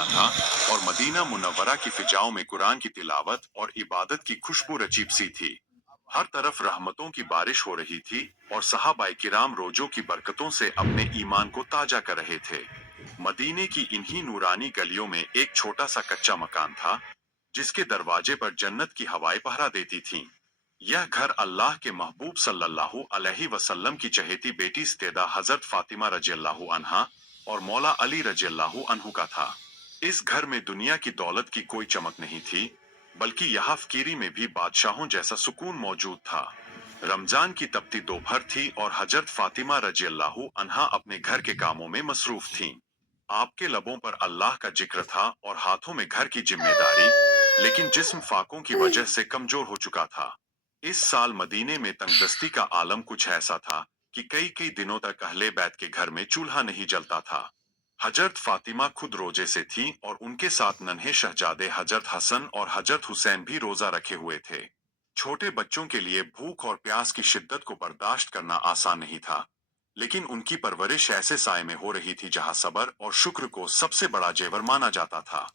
महीना था और मदीना मुनव्वरा की फिजाओं में कुरान की तिलावत और इबादत की खुशबू रचीब सी थी। हर तरफ रहमतों की बारिश हो रही थी और सहाबाए किराम रोजों की बरकतों से अपने ईमान को ताजा कर रहे थे। मदीने की इन्हीं नूरानी गलियों में एक छोटा सा कच्चा मकान था, जिसके दरवाजे पर जन्नत की हवाएं पहरा देती थीं। यह घर अल्लाह के महबूब सल्लल्लाहु अलैहि वसल्लम की चहेती बेटी सैयदा हजरत फातिमा रज़ियल्लाहु अन्हा और मौला अली रज़ियल्लाहु अन्हु का था। इस घर में दुनिया की दौलत की कोई चमक नहीं थी, बल्कि यहाँ फकीरी में भी बादशाहों जैसा सुकून मौजूद था। रमजान की तपती दोपहर थी और हजरत फातिमा रज़ियल्लाहु अन्हा अपने घर के कामों में मसरूफ थीं। आपके लबों पर अल्लाह का जिक्र था और हाथों में घर की जिम्मेदारी, लेकिन जिस्म फाकों की वजह से कमजोर हो चुका था। इस साल मदीने में तंगदस्ती का आलम कुछ ऐसा था कि कई कई दिनों तक अहले बैत के घर में चूल्हा नहीं जलता था। हजरत फातिमा खुद रोजे से थीं और उनके साथ नन्हे शहजादे हजरत हसन और हजरत हुसैन भी रोजा रखे हुए थे। छोटे बच्चों के लिए भूख और प्यास की शिद्दत को बर्दाश्त करना आसान नहीं था, लेकिन उनकी परवरिश ऐसे साए में हो रही थी जहां सब्र और शुक्र को सबसे बड़ा जेवर माना जाता था।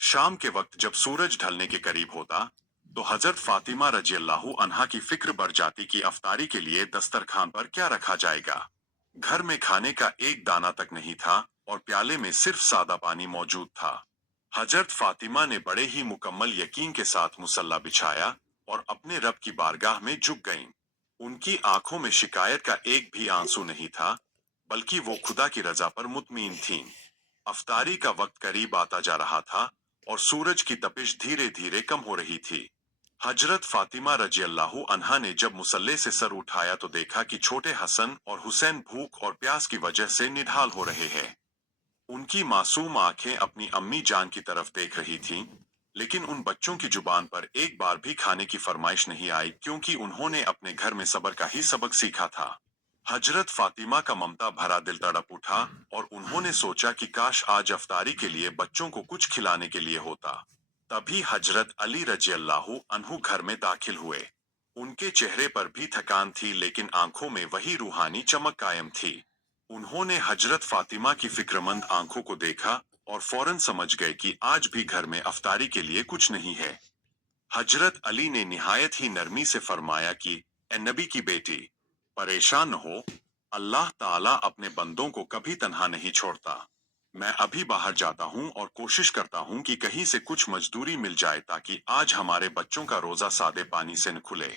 शाम के वक्त जब सूरज ढलने के करीब होता, तो हजरत फातिमा रज़ियल्लाहु अन्हा की फिक्र बढ़ जाती कि अफ्तारी के लिए दस्तरखान पर क्या रखा जाएगा। घर में खाने का एक दाना तक नहीं था और प्याले में सिर्फ सादा पानी मौजूद था। हजरत फातिमा ने बड़े ही मुकम्मल यकीन के साथ मुसल्ला बिछाया और अपने रब की बारगाह में झुक गईं। उनकी आंखों में शिकायत का एक भी आंसू नहीं था, बल्कि वो खुदा की रजा पर मुतमीन थीं। अफ्तारी का वक्त करीब आता जा रहा था और सूरज की तपिश धीरे धीरे कम हो रही थी। हजरत फातिमा रज़ियल्लाहु अन्हा ने जब मुसल्ले से सर उठाया तो देखा कि छोटे हसन और हुसैन भूख और प्यास की वजह से निढाल हो रहे हैं। उनकी मासूम आंखें अपनी अम्मी जान की तरफ देख रही थीं, लेकिन उन बच्चों की जुबान पर एक बार भी खाने की फरमाइश नहीं आई, क्योंकि उन्होंने अपने घर में सब्र का ही सबक सीखा था। हजरत फातिमा का ममता भरा दिल तड़प उठा और उन्होंने सोचा कि काश आज अफ्तारी के लिए बच्चों को कुछ खिलाने के लिए होता। तभी हजरत अली रज़ियल्लाहु अन्हु घर में दाखिल हुए। उनके चेहरे पर भी थकान थी, लेकिन आंखों में वही रूहानी चमक कायम थी। उन्होंने हजरत फातिमा की फिक्रमंद आंखों को देखा और फौरन समझ गए कि आज भी घर में अफ्तारी के लिए कुछ नहीं है। हजरत अली ने निहायत ही नरमी से फरमाया कि ए नबी की बेटी, परेशान न हो, अल्लाह ताला अपने बंदों को कभी तन्हा नहीं छोड़ता। मैं अभी बाहर जाता हूँ और कोशिश करता हूँ कि कहीं से कुछ मजदूरी मिल जाए ताकि आज हमारे बच्चों का रोजा सादे पानी से न खुले।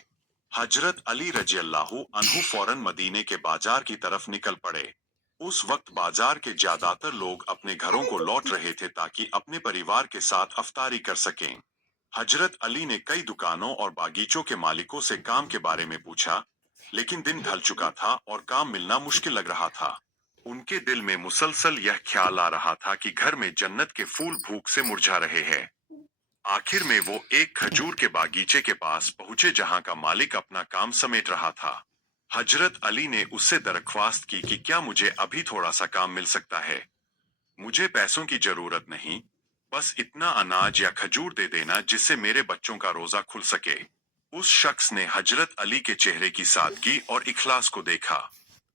हजरत अली रज़ियल्लाहु अन्हु फौरन मदीने के बाजार की तरफ निकल पड़े। उस वक्त बाजार के ज्यादातर लोग अपने घरों को लौट रहे थे ताकि अपने परिवार के साथ अफ्तारी कर सकें। हजरत अली ने कई दुकानों और बागीचों के मालिकों से काम के बारे में पूछा, लेकिन दिन ढल चुका था और काम मिलना मुश्किल लग रहा था। उनके दिल में मुसलसल यह ख्याल आ रहा था कि घर में जन्नत के फूल भूख से मुरझा रहे हैं। आखिर में वो एक खजूर के बागीचे के पास पहुंचे जहां का मालिक अपना काम समेट रहा था। हजरत अली ने उससे दरख्वास्त की कि क्या मुझे अभी थोड़ा सा काम मिल सकता है। मुझे पैसों की जरूरत नहीं, बस इतना अनाज या खजूर दे देना जिससे मेरे बच्चों का रोजा खुल सके। उस शख्स ने हजरत अली के चेहरे की सादगी और इखलास को देखा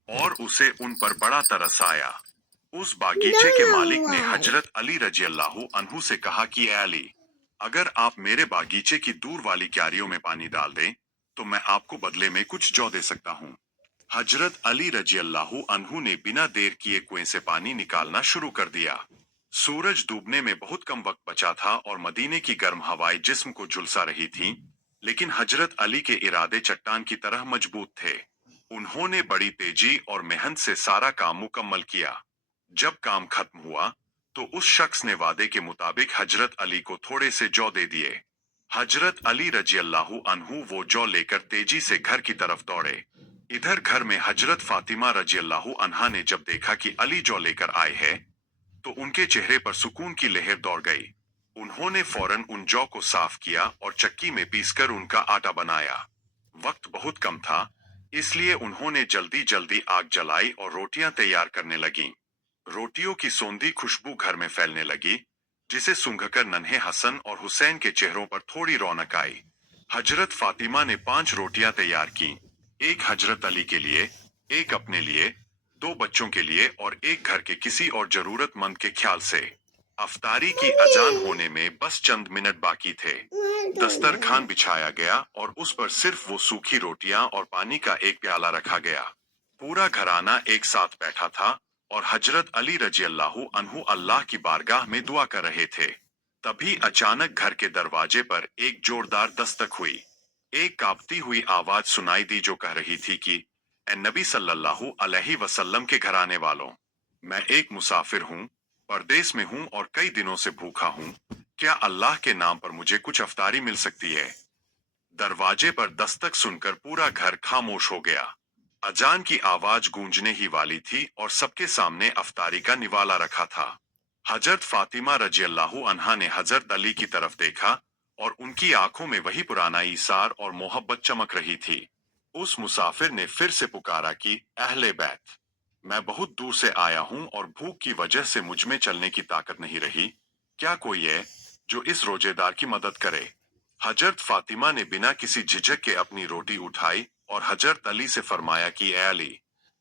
और उसे उन पर बड़ा तरस आया। उस बागीचे के मालिक ने हजरत अली रज़ियल्लाहु अन्हु से कहा कि ए अली, अगर आप मेरे बागीचे की दूर वाली क्यारियों में पानी डाल दें, तो मैं आपको बदले में कुछ जौ दे सकता हूँ। हजरत अली रज़ियल्लाहु अन्हु ने बिना देर किए कुएं से पानी निकालना शुरू कर दिया। सूरज डूबने में बहुत कम वक्त बचा था और मदीने की गर्म हवाएं जिस्म को झुलसा रही थीं, लेकिन हजरत अली के इरादे चट्टान की तरह मजबूत थे। उन्होंने बड़ी तेजी और मेहनत से सारा काम मुकम्मल किया। जब काम खत्म हुआ, तो उस शख्स ने वादे के मुताबिक हजरत अली को थोड़े से जौ दे दिए। हजरत अली रज़ियल्लाहु अन्हु वो जौ लेकर तेजी से घर की तरफ दौड़े। इधर घर में हजरत फातिमा रज़ियल्लाहु अन्हा ने जब देखा कि अली जौ लेकर आए हैं, तो उनके चेहरे पर सुकून की लहर दौड़ गई। उन्होंने फौरन उन जौ को साफ किया और चक्की में पीसकर उनका आटा बनाया। वक्त बहुत कम था, इसलिए उन्होंने जल्दी जल्दी आग जलाई और रोटियां तैयार करने लगीं। रोटियों की सौंधी खुशबू घर में फैलने लगी, जिसे सूंघकर नन्हे हसन और हुसैन के चेहरों पर थोड़ी रौनक आई। हजरत फातिमा ने 5 रोटियां तैयार की, एक हजरत अली के लिए, एक अपने लिए, 2 बच्चों के लिए और एक घर के किसी और जरूरतमंद के ख्याल से। अफ्तारी की अजान होने में बस चंद मिनट बाकी थे। दस्तरखान बिछाया गया और उस पर सिर्फ वो सूखी रोटियां और पानी का एक प्याला रखा गया। पूरा घराना एक साथ बैठा था और हजरत अली रजी अल्लाहु अन्हु अल्लाह की बारगाह में दुआ कर रहे थे। तभी अचानक घर के दरवाजे पर एक जोरदार दस्तक हुई। एक कांपती हुई आवाज सुनाई दी जो कह रही थी कि ए नबी सल्लल्लाहु अलैहि वसल्लम के घराने वालों, मैं एक मुसाफिर हूँ, परदेस में हूँ और कई दिनों से भूखा हूँ। क्या अल्लाह के नाम पर मुझे कुछ अफ्तारी मिल सकती है? दरवाजे पर दस्तक सुनकर पूरा घर खामोश हो गया। अजान की आवाज गूंजने ही वाली थी और सबके सामने अफ्तारी का निवाला रखा था। हजरत फातिमा रजी अल्लाहु अन्हा ने हजरत अली की तरफ देखा और उनकी आंखों में वही पुराना ईसार और मोहब्बत चमक रही थी। उस मुसाफिर ने फिर से पुकारा कि अहले बैत, मैं बहुत दूर से आया हूं और भूख की वजह से मुझ में चलने की ताकत नहीं रही। क्या कोई है जो इस रोजेदार की मदद करे? हजरत फातिमा ने बिना किसी झिझक के अपनी रोटी उठाई और हजरत अली से फरमाया कि ए अली,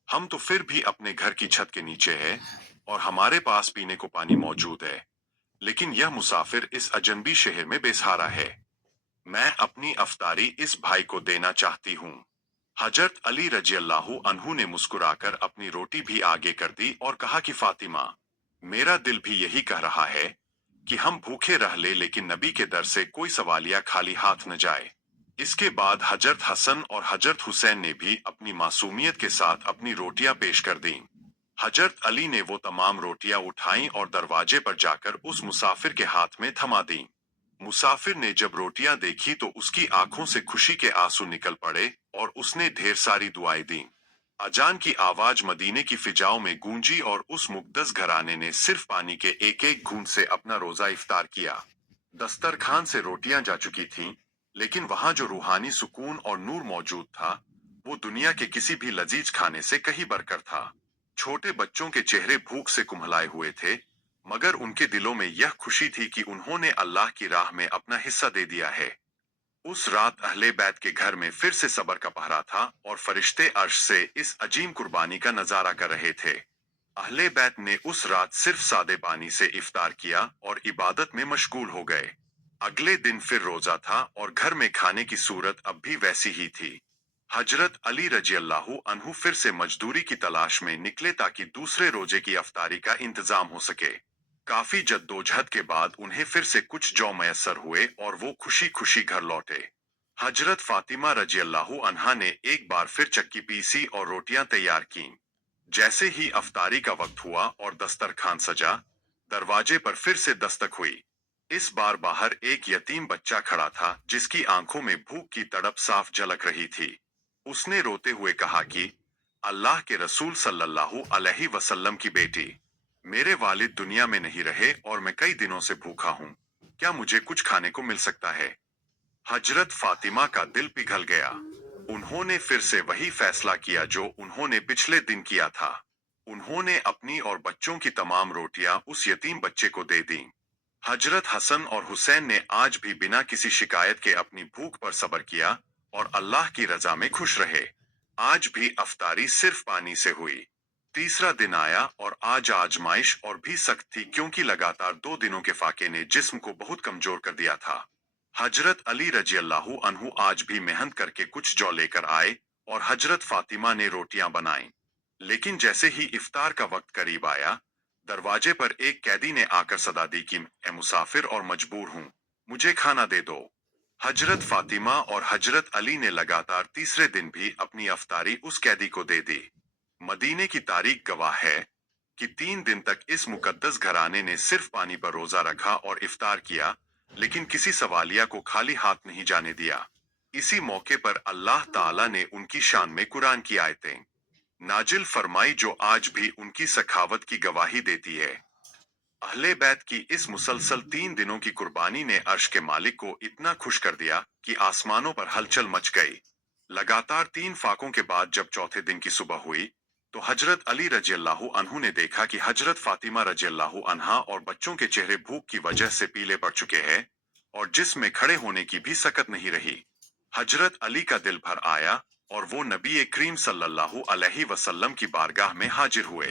हम तो फिर भी अपने घर की छत के नीचे हैं और हमारे पास पीने को पानी मौजूद है, लेकिन यह मुसाफिर इस अजनबी शहर में बेसहारा है। मैं अपनी अफ्तारी इस भाई को देना चाहती हूँ। हजरत अली रजी अल्लाहु अन्हु ने मुस्कुराकर अपनी रोटी भी आगे कर दी और कहा कि फातिमा, मेरा दिल भी यही कह रहा है कि हम भूखे रह ले लेकिन नबी के दर से कोई सवालिया खाली हाथ न जाए। इसके बाद हजरत हसन और हजरत हुसैन ने भी अपनी मासूमियत के साथ अपनी रोटियां पेश कर दीं। हजरत अली ने वो तमाम रोटियां उठाईं और दरवाजे पर जाकर उस मुसाफिर के हाथ में थमा दीं। मुसाफिर ने जब रोटियां देखी तो उसकी आंखों से खुशी के आंसू निकल पड़े और उसने ढेर सारी दुआएं दी। अजान की आवाज मदीने की फिजाओं में गूंजी और उस मुकद्दस घराने ने सिर्फ पानी के एक एक घूंट से अपना रोजा इफ्तार किया। दस्तरखान से रोटियां जा चुकी थीं, लेकिन वहां जो रूहानी सुकून और नूर मौजूद था, वो दुनिया के किसी भी लजीज खाने से कहीं बढ़कर था। छोटे बच्चों के चेहरे भूख से कुम्हलाए हुए थे, मगर उनके दिलों में यह खुशी थी कि उन्होंने अल्लाह की राह में अपना हिस्सा दे दिया है। उस रात अहले बैत के घर में फिर से सबर का पहरा था और फरिश्ते अर्श से इस अजीम कुर्बानी का नजारा कर रहे थे। अहले बैत ने उस रात सिर्फ सादे पानी से इफ्तार किया और इबादत में मशगूल हो गए। अगले दिन फिर रोजा था और घर में खाने की सूरत अब भी वैसी ही थी। हजरत अली रजी अल्लाहु अन्हु फिर से मजदूरी की तलाश में निकले ताकि दूसरे रोजे की अफ्तारी का इंतजाम हो सके। काफी जद्दोजहद के बाद उन्हें फिर से कुछ जौ मयस्सर हुए और वो खुशी खुशी घर लौटे। हजरत फातिमा रजी अल्लाहु अन्हा ने एक बार फिर चक्की पीसी और रोटियां तैयार कीं। जैसे ही अफ्तारी का वक्त हुआ और दस्तरखान सजा, दरवाजे पर फिर से दस्तक हुई। इस बार बाहर एक यतीम बच्चा खड़ा था जिसकी आंखों में भूख की तड़प साफ झलक रही थी। उसने रोते हुए कहा कि अल्लाह के रसूल सल्लल्लाहु अलैहि वसल्लम की बेटी, मेरे वालिद दुनिया में नहीं रहे और मैं कई दिनों से भूखा हूँ। क्या मुझे कुछ खाने को मिल सकता है? हजरत फातिमा का दिल पिघल गया। उन्होंने फिर से वही फैसला किया जो उन्होंने पिछले दिन किया था। उन्होंने अपनी और बच्चों की तमाम रोटियां उस यतीम बच्चे को दे दी। हजरत हसन और हुसैन ने आज भी बिना किसी शिकायत के अपनी भूख पर सब्र किया और अल्लाह की रजा में खुश रहे। आज भी अफ्तारी सिर्फ पानी से हुई। तीसरा दिन आया और आज आजमाइश और भी सख्त थी क्योंकि लगातार 2 दिनों के फाके ने जिस्म को बहुत कमजोर कर दिया था। हजरत अली रजी अल्लाहु अन्हु आज भी मेहनत करके कुछ जौ लेकर आए और हजरत फातिमा ने रोटियां बनाई। लेकिन जैसे ही इफ्तार का वक्त करीब आया, दरवाजे पर एक कैदी ने आकर सदा दी कि मैं मुसाफिर और मजबूर हूँ, मुझे खाना दे दो। हजरत फातिमा और हजरत अली ने लगातार तीसरे दिन भी अपनी अफ्तारी उस कैदी को दे दी। मदीने की तारीख गवाह है कि 3 दिन तक इस मुकद्दस घराने ने सिर्फ पानी पर रोजा रखा और इफ्तार किया, लेकिन किसी सवालिया को खाली हाथ नहीं जाने दिया। इसी मौके पर अल्लाह ताला ने उनकी शान में कुरान की आयतें नाजिल फरमाई जो आज भी उनकी सखावत की गवाही देती है। अहले बैत की इस मुसलसल 3 दिनों की कुर्बानी ने अर्श के मालिक को इतना खुश कर दिया कि आसमानों पर हलचल मच गई। लगातार 3 फाकों के बाद जब चौथे दिन की सुबह हुई, तो हजरत अली रजी अल्लाहु अन्हु ने देखा कि हजरत फातिमा रजी अल्लाहु अन्हा और बच्चों के चेहरे भूख की वजह से पीले पड़ चुके हैं और जिस्म में खड़े होने की भी सकत नहीं रही। हजरत अली का दिल भर आया और वो नबी करीम सल्लल्लाहु अलैहि वसल्लम की बारगाह में हाजिर हुए।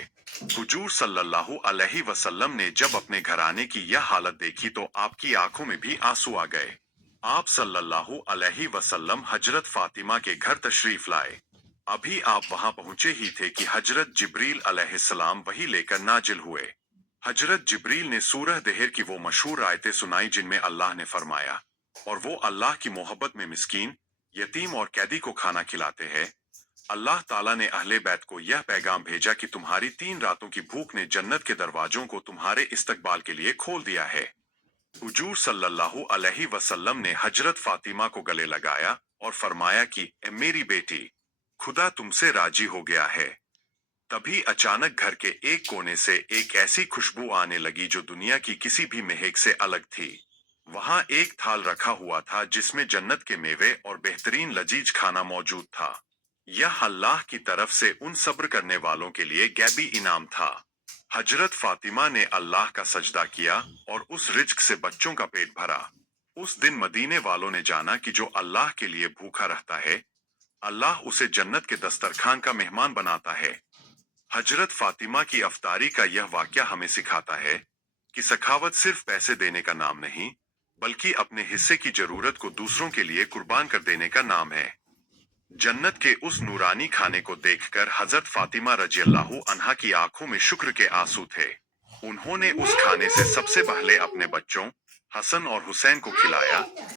हुजूर सल्लल्लाहु अलैहि वसल्लम ने जब अपने घराने की यह हालत देखी तो आपकी आंखों में भी आंसू आ गए। आप सल्लल्लाहु अलैहि वसल्लम हजरत फातिमा के घर तशरीफ लाए। अभी आप वहां पहुंचे ही थे कि हजरत जिब्रील अलैहिस्सलाम वही लेकर नाजिल हुए। हजरत जिब्रील ने सूरह देहर की वो मशहूर आयतें सुनाई जिनमें अल्लाह ने फरमाया, और वो अल्लाह की मोहब्बत में मिस्कीन, यतीम और कैदी को खाना खिलाते हैं। अल्लाह ताला ने अहले बैत को यह पैगाम भेजा कि तुम्हारी 3 रातों की भूख ने जन्नत के दरवाजों को तुम्हारे इस्तकबाल के लिए खोल दिया है। हुजूर सल्लल्लाहु अलैहि वसल्लम ने हजरत फातिमा को गले लगाया और फरमाया कि ए मेरी बेटी, खुदा तुमसे राजी हो गया है। तभी अचानक घर के एक कोने से एक ऐसी खुशबू आने लगी जो दुनिया की किसी भी महक से अलग थी। वहां एक थाल रखा हुआ था जिसमें जन्नत के मेवे और बेहतरीन लजीज खाना मौजूद था। यह अल्लाह की तरफ से उन सब्र करने वालों के लिए गैबी इनाम था। हजरत फातिमा ने अल्लाह का सजदा किया और उस रिज्क से बच्चों का पेट भरा। उस दिन मदीने वालों ने जाना कि जो अल्लाह के लिए भूखा रहता है, अल्लाह उसे जन्नत के दस्तरखान का मेहमान बनाता है। हजरत फातिमा की अफ्तारी का यह वाक्या हमें सिखाता है कि सखावत सिर्फ पैसे देने का नाम नहीं, बल्कि अपने हिस्से की जरूरत को दूसरों के लिए कुर्बान कर देने का नाम है। जन्नत के उस नूरानी खाने को देखकर हजरत फातिमा रजियल्लाहु अन्हा की आंखों में शुक्र के आंसू थे। उन्होंने उस खाने से सबसे पहले अपने बच्चों हसन और हुसैन को खिलाया,